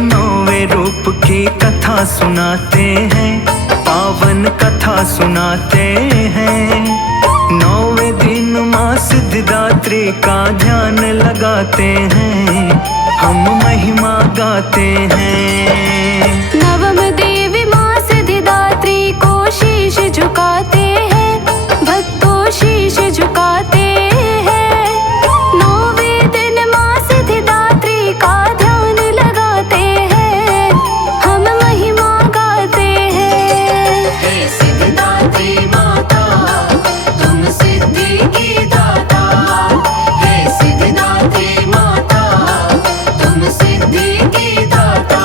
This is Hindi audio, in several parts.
नौवे रूप की कथा सुनाते हैं, पावन कथा सुनाते हैं। नौवे दिन माँ सिद्धिदात्री का ध्यान लगाते हैं, हम महिमा गाते हैं। नवम देवी माँ सिद्धिदात्री को शीश झुकाते हैं, भक्तों शीश झुकाते हैं। नौवे दिन माँ सिद्धिदात्री का ध्यान लगाते हैं, हम महिमा गाते हैं। हे सिद्धिदात्री माता, तुम सिद्धि की दाता। हे सिद्धिदात्री माता, तुम सिद्धि की दाता।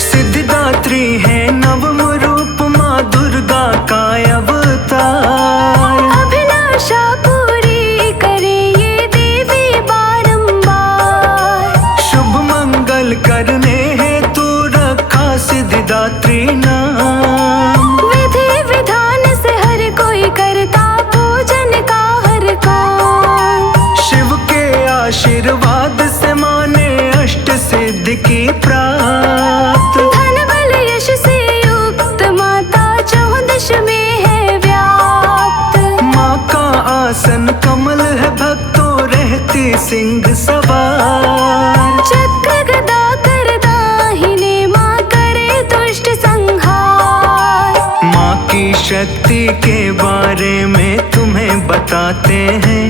सिद्धिदात्री है नवम रूप माँ दुर्गा का अवतार। अभिलाषा पूरी करे ये देवी बारंबार। शुभ मंगल करने हेतु रखा सिद्धिदात्री नाम। विधि विधान से हर कोई करता पूजन का हर काम। शिव के आशीर्वाद से माने अष्ट सिद्धि की प्राप्त। धन बल यश से युक्त माता 14 में है व्याप्त। माँ का आसन कमल है, भक्तों रहती सिंह सवार। चक्र गदा कर दाहिने माँ करे दुष्ट संहार। माँ की शक्ति के बारे में तुम्हें बताते हैं,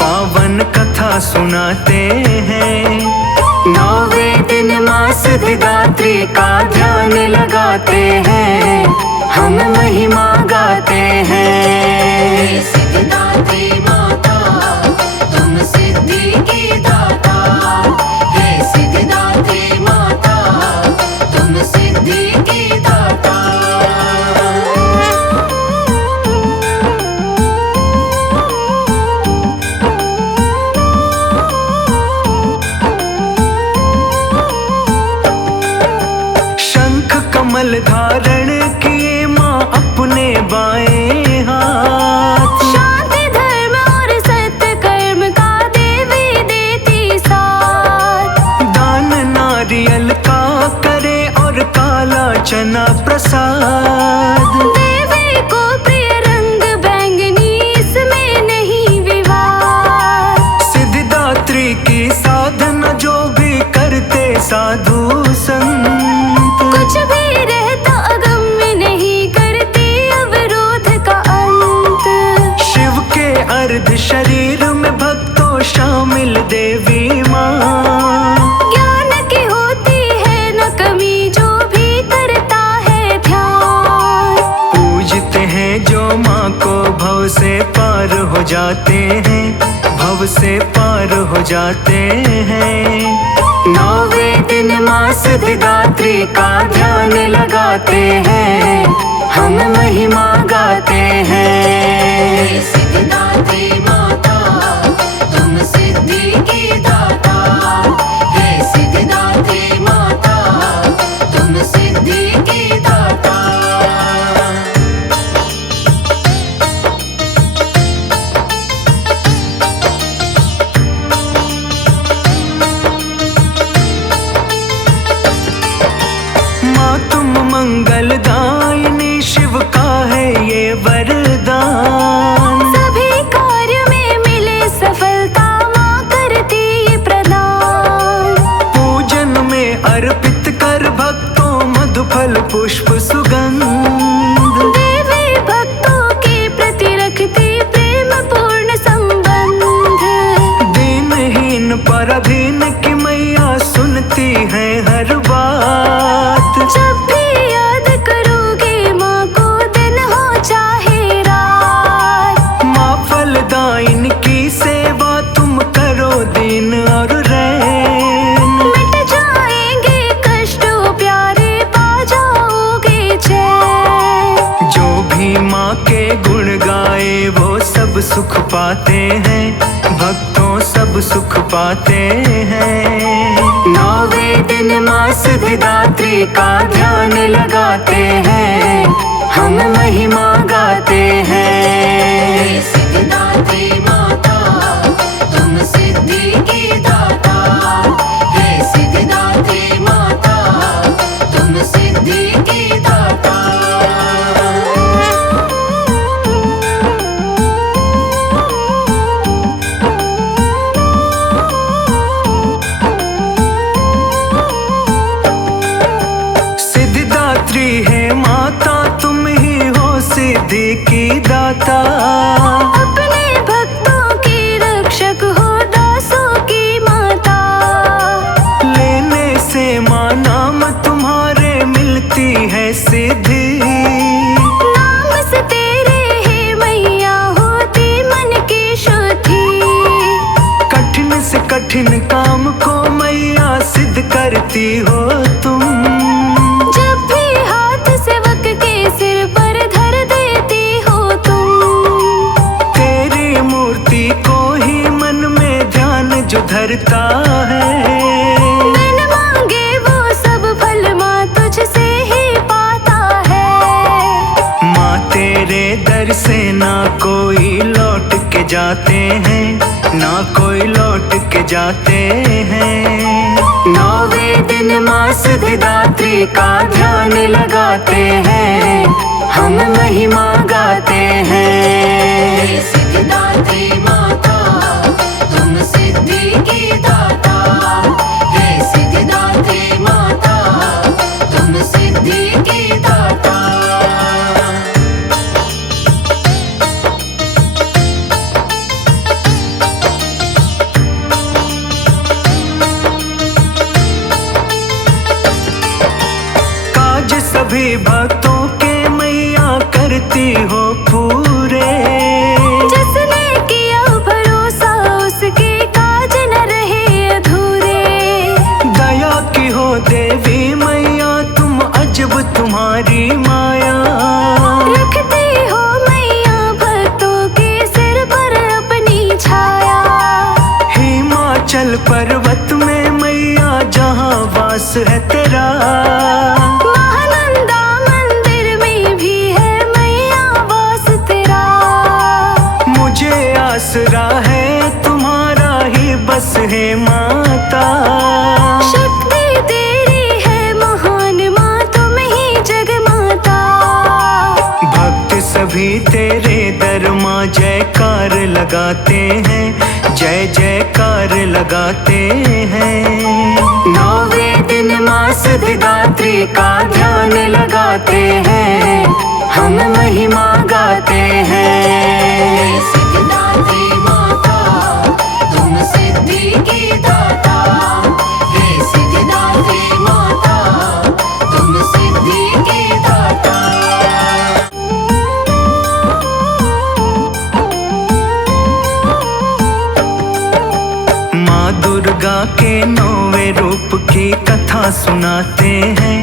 पावन कथा सुनाते हैं। नौवे दिन माँ सिद्धिदात्री का ध्यान लगाते हैं, हम महिमा गाते हैं। हे सिद्धिदात्री माता, तुम सिद्धि की दाता। हे सिद्धिदात्री माता, तुम सिद्धि की दाता। शंख कमल धारण किए माँ अपने बाएं हाथ। शांति धर्म और सत्य कर्म का देवी देती साथ। दान नारियल का करे और काला चना प्रसाद। देवी को प्रिय रंग बैंगनी, इसमें नहीं विवाद। सिद्धिदात्री की साधना जो भी करते साधु संत। कुछ भी रहता अगम्य नहीं करती अवरोध का अंत। शिव के अर्ध शरीर में भक्तों शामिल देवी माँ। ज्ञान की होती है न कमी, जो भी करता है ध्यान। पूजते हैं जो माँ को भव से पार हो जाते हैं, भव से पार हो जाते हैं। नौवे दिन माँ सिद्धिदात्री का ध्यान लगाते हैं, हम महिमा गाते हैं। हे सिद्धिदात्री माता, तुम सिद्धि की दाता। हे सिद्धिदात्री माता, तुम सिद्धि की दाता। माँ तुम मंगलदायिनी, शिव का है ये वरदान। सभी कार्य में मिले सफलता, माँ करती ये प्रदान। पूजन में अर्पित कर भक्तों मधुफल पुष्प सुगंध। देवी भक्तों के प्रति रखती प्रेम पूर्ण संबंध। दीनहीन पराधीन की मैया सुनती है हर बात। जब भी याद करोगे माँ को, दिन हो चाहे रात। माँ फलदायिनी की सेवा तुम करो दिन और रैन। मिट जाएंगे कष्ट प्यारे, पा जाओगे चैन। जो भी माँ के गुण गाए वो सब सुख पाते हैं, भक्तों सब सुख पाते हैं। नौवे दिन माँ सिद्धिदात्री सिद्धिदात्री का ध्यान लगाते हैं, हम महिमा गाते हैं। हे सिद्धिदात्री माता तुम सिद्धि की दाता, हे सिद्धिदात्री माता तुम सिद्धि की दाता। सिद्धिदात्री है माता, तुम ही हो सिद्धि की दाता। अपने भक्तों की रक्षक हो, दासों की माता। लेने से माँ नाम तुम्हारे मिलती है सिद्धि। नाम से तेरे हे मैया होती मन की शुद्धि। कठिन से कठिन काम को मैया सिद्ध करती हो तुम। जब भी हाथ सेवक के सिर पर धर देती हो तुम। तेरी मूर्ति को ही मन में ध्यान जो धरता है, बिन मांगे वो सब फल माँ तुझसे ही पाता है। माँ तेरे दर से ना कोई लौट के जाते हैं, ना कोई लौट के जाते हैं। नौवें दिन माँ सिद्धिदात्री का ध्यान लगाते हैं, हम महिमा गाते हैं। हे सिद्धिदात्री माता तुम सिद्धि की दाता, हे सिद्धिदात्री माता तुम सिद्धि की दाता। काज सभी भक्तों के मैया करती हो पूरे। जिसने किया भरोसा उसके काज न रहे अधूरे। दया की हो देवी मैया तुम, अजब तुम्हारी माया। रखती हो मैया भक्तों के सिर पर अपनी छाया। हिमाचल पर्वत में मैया जहाँ वास है तेरा। महानंदा मंदिर में भी है मैया वास तेरा। मुझे आसरा है तुम्हारा ही बस है माता। शक्ति तेरी है महान माँ तुम ही जगमाता। भक्त सभी तेरे दर माँ जयकार लगाते हैं, जय जयकार लगाते हैं। नौवें दिन माँ सिद्धिदात्री का ध्यान लगाते हैं, हम महिमा गाते हैं। हे सिद्धिदात्री माता तुम सिद्धि की दाता, हे सिद्धिदात्री माता तुम सिद्धि की दाता। माँ दुर्गा के नौवें रूप की कथा सुनाते हैं,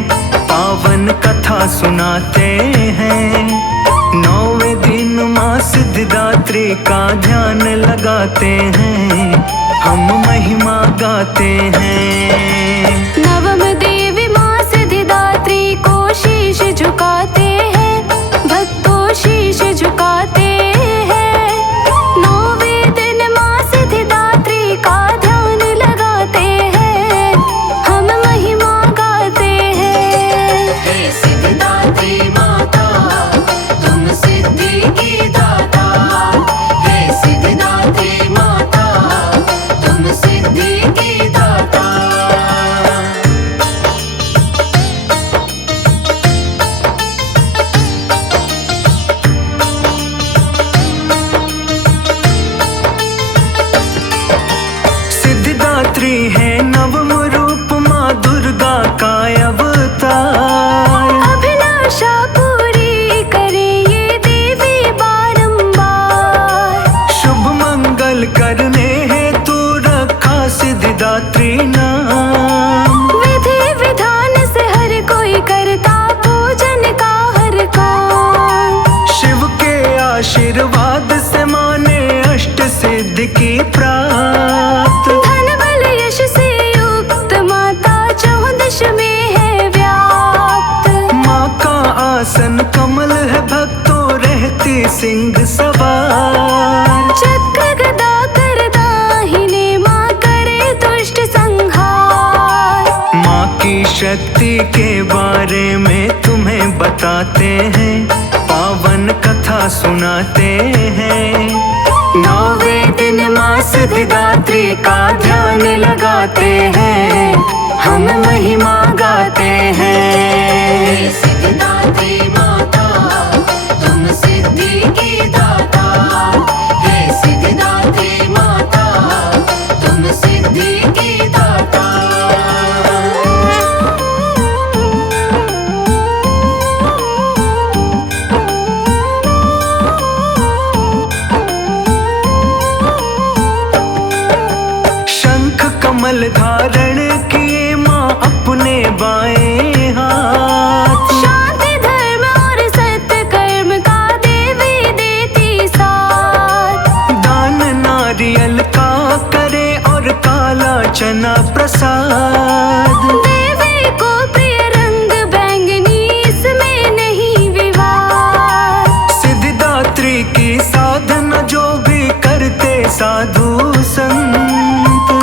पावन कथा सुनाते हैं। नौवें दिन माँ सिद्धिदात्री का ध्यान लगाते हैं, हम महिमा गाते हैं। नवम देवी माँ सिद्धिदात्री को शीश झुकाते हैं, भक्तों शीश झुकाते हैं। नौवें दिन माँ सिद्धिदात्री का ध्यान लगाते हैं, हम महिमा गाते हैं। हे सिद्धिदात्री माता तुम सिद्धि की दाता, हे सिद्धिदात्री माता तुम सिद्धि की दाता। सिद्धिदात्री है नवम रूप माँ दुर्गा का अवतार। अभिलाषा पूरी करे ये देवी बारंबार। शुभ मंगल करने हेतु रखा सिद्धिदात्री नाम। विधि विधान से हर कोई करता पूजन का हर काम। शिव के आशीर्वाद से माने अष्ट सिद्धि की प्राप्त। धन बल यश से युक्त माता 14 में है व्याप्त। शक्ति के बारे में तुम्हें बताते हैं, पावन कथा सुनाते हैं। 9वें दिन माँ सिद्धिदात्री का ध्यान लगाते हैं, हम महिमा गाते हैं। हे सिद्धिदात्री माता तुम सिद्धि की दाता, हे सिद्धिदात्री माता तुम सिद्धि की दाता। शंख कमल धारण किए माँ अपने बाएं हाथ, शांति धर्म और सत्य कर्म का देवी देती साथ। दान नारियल का करे और काला चना प्रसाद। देवी को प्रिय रंग बैंगनी, इसमें नहीं विवाद। सिद्धिदात्री की साधना जो भी करते साधु संत,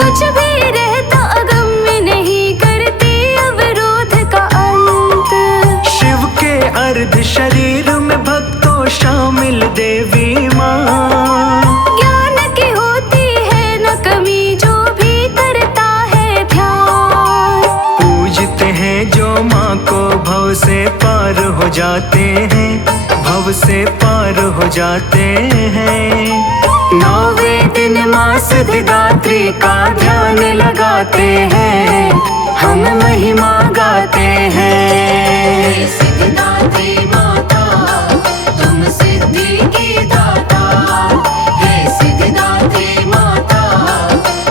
कुछ भी रहता अगम्य नहीं करती अवरोध का अंत। शिव के अर्ध शरीर में भक्तों शामिल देवी माँ। ज्ञान की होती है न कमी, जो भी करता है ध्यान। पूजते हैं जो माँ को भव से पार हो जाते हैं, भव से पार हो जाते हैं। 9वें दिन माँ सिद्धिदात्री का ध्यान लगाते हैं, हम महिमा गाते हैं। हे सिद्धिदात्री माता तुम सिद्धि की दाता, हे सिद्धिदात्री माता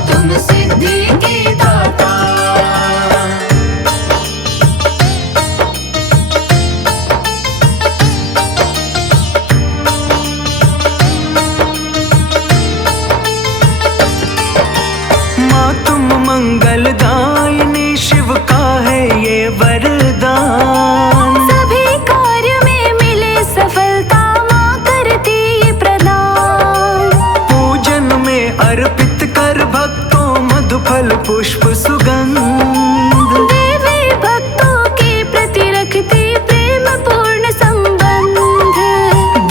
तुम सिद्धि की दाता। माँ तुम मंगलदायिनी, शिव का है ये वरदान। सभी कार्य में मिले सफलता, माँ करती ये प्रदान। पूजन में अर्पित कर भक्तों मधुफल पुष्प सुगंध। देवी भक्तों के प्रति रखती प्रेम पूर्ण संबंध।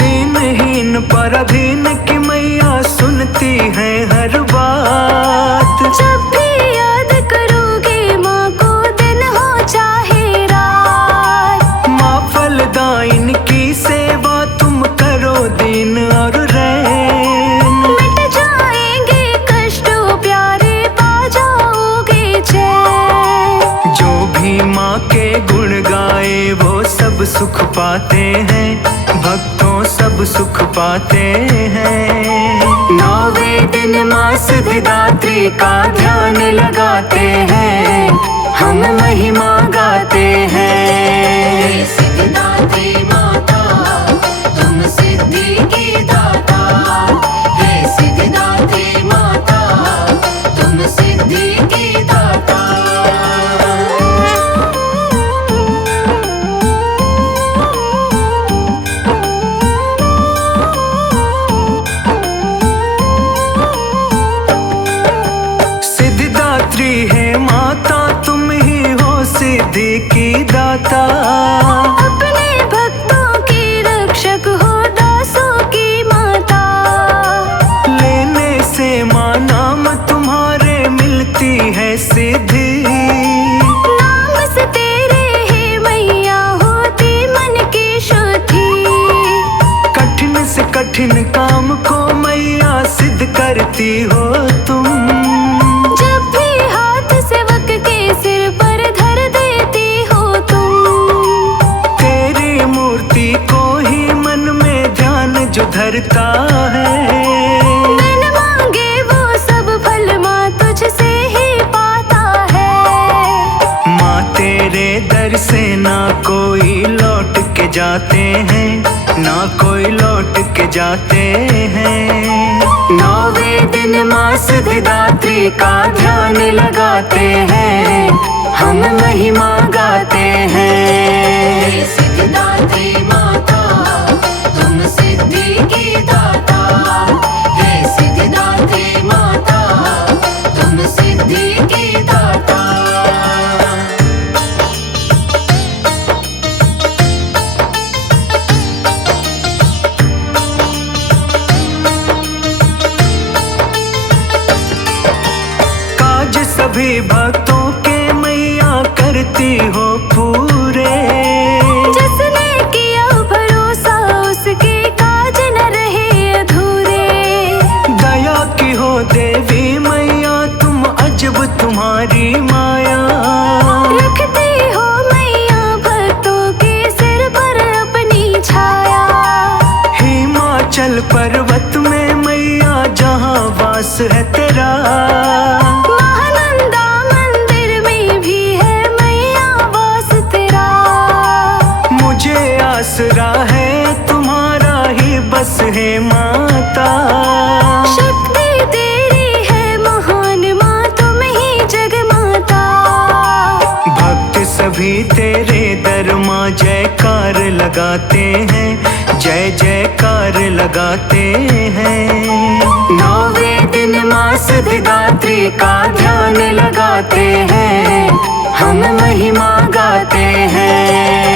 दीनहीन पराधीन की मैया सुनती है हर बात। जब भी याद करोगे माँ को, दिन हो चाहे रात। माँ फलदायिन की सेवा तुम करो दिन और रैन। मिट जाएंगे कष्ट प्यारे, पा जाओगे चैन। जो भी माँ के गुण गाए वो सब सुख पाते हैं, भक्तों सब सुख पाते हैं। 9वें दिन माँ सिद्धिदात्री का ध्यान लगाते हैं, हम महिमा गाते हैं। हे सिद्धिदात्री माता तुम सिद्धि की दाता, हे सिद्धिदात्री माता तुम सिद्धि की दाता। सिद्धिदात्री है माता तुम ही हो सिद्धि की दाता। अपने भक्तों की रक्षक हो, दासों की माता। लेने से माँ नाम तुम्हारे मिलती है सिद्धि। नाम से तेरे ही मैया होती मन की शुद्धि। कठिन से कठिन काम को मैया सिद्ध करती हो तुम। जब भी हाथ सेवक के सिर पर धर देती हो तुम। तेरी मूर्ति को ही मन में ध्यान जो धरता है, बिन मांगे वो सब फल माँ तुझसे ही पाता है। माँ तेरे दर से ना कोई लौट के जाते हैं, ना कोई लौट के जाते हैं। 9वें दिन माँ सिद्धिदात्री का ध्यान लगाते हैं, हम महिमा गाते हैं। हे सिद्धिदात्री माता तुम सिद्धि की दाता, हे सिद्धिदात्री माता तुम सिद्धि की दाता। सभी भक्तों के मैया करती हो पूरे। जिसने किया भरोसा उसके काज न रहे अधूरे। दया की हो देवी मैया तुम, अजब तुम्हारी माया। रखती हो मैया भक्तों के सिर पर अपनी छाया। हिमाचल पर्वत में मैया जहाँ वास है तेरा। महानंदा मंदिर में भी है मैया वास तेरा। मुझे आसरा है तुम्हारा ही बस है माता। शक्ति तेरी है महान माँ, तुम ही जगमाता। भक्त सभी तेरे दर माँ जयकार लगाते हैं, जय जयकार लगाते हैं। नौवें दिन माँ सिद्धिदात्री का ध्यान लगाते हैं, हम महिमा गाते हैं।